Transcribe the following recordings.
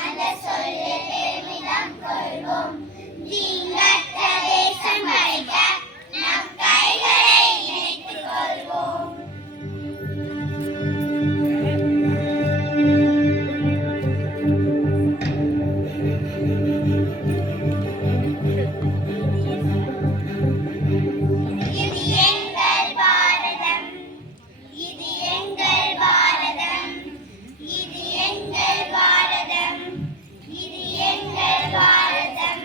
அந்த சொல்லில் பெருமிதம் கொள்வோம். தீங்கற்ற தேசம் படைக்க நம் கைகளை இணைத்துக் கொள்வோம். இது எங்கள் பாரதம், இது எங்கள் பாரதம், இது எங்கள் பாரதம், இது எங்கள் பாரதம்.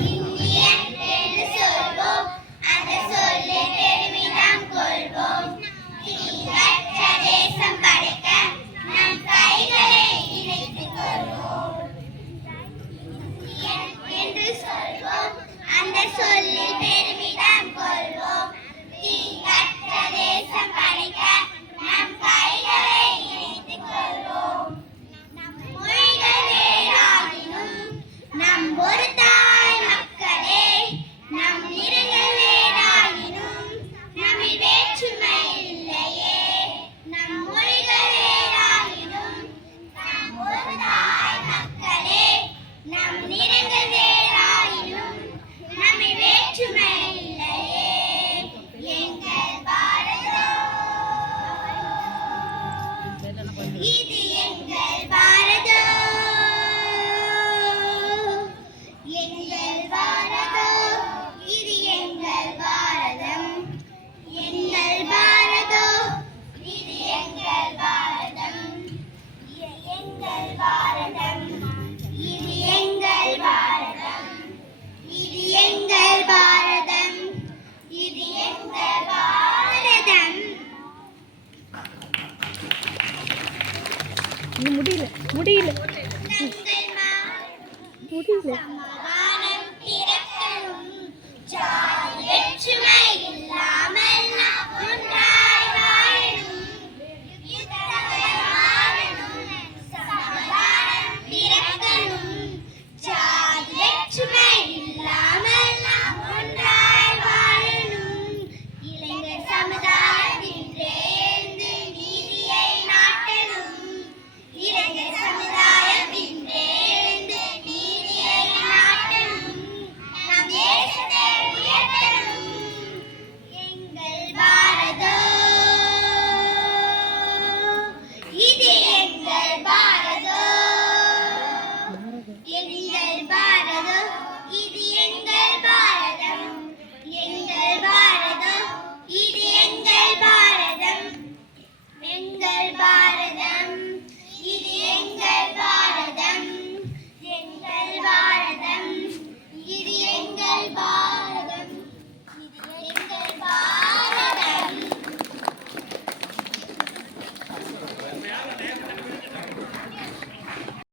இந்தியன் என்று சொல்வோம், அந்த சொல்லில் பெருமிதம் கொள்வோம். தீங்கற்ற தேசம் படைக்க நம் கைகளை இணைத்துக் கொள்வோம். இந்தியன் என்று சொல்வோம், அந்த சொல்லில் பெருமிதம் கொள்வோம். தீங்கற்ற தேசம் படைக்க நம் கைகளை இணைத்துக் கொள்வோம். மொழிகள் வேறாகினும் நம் ஒரு தாய் மக்களே, நம் நிறங்கள் வேறாகினும் நம்மில் வேற்றுமை இல்லையே. நம் மொழிகள் வேறாகினும் நம் ஒரு தாய் மக்களே, நம் நிறங்கள் வேறாகினும் நம்மில் வேற்றுமை இல்லையே. எங்கள் பாரதம், இது எங்கள் பாரதம், எங்கள் பாரதம், இது எங்கள் பாரதம், எங்கள் பாரதம், இது எங்கள் பாரதம், இது எங்கள் பாரதம், இது எங்கள் பாரதம், இது எங்கள் பாரதம், இது எங்கள் பாரதம். முடியல முடியல நங்கள் முடியல சமாதானம்.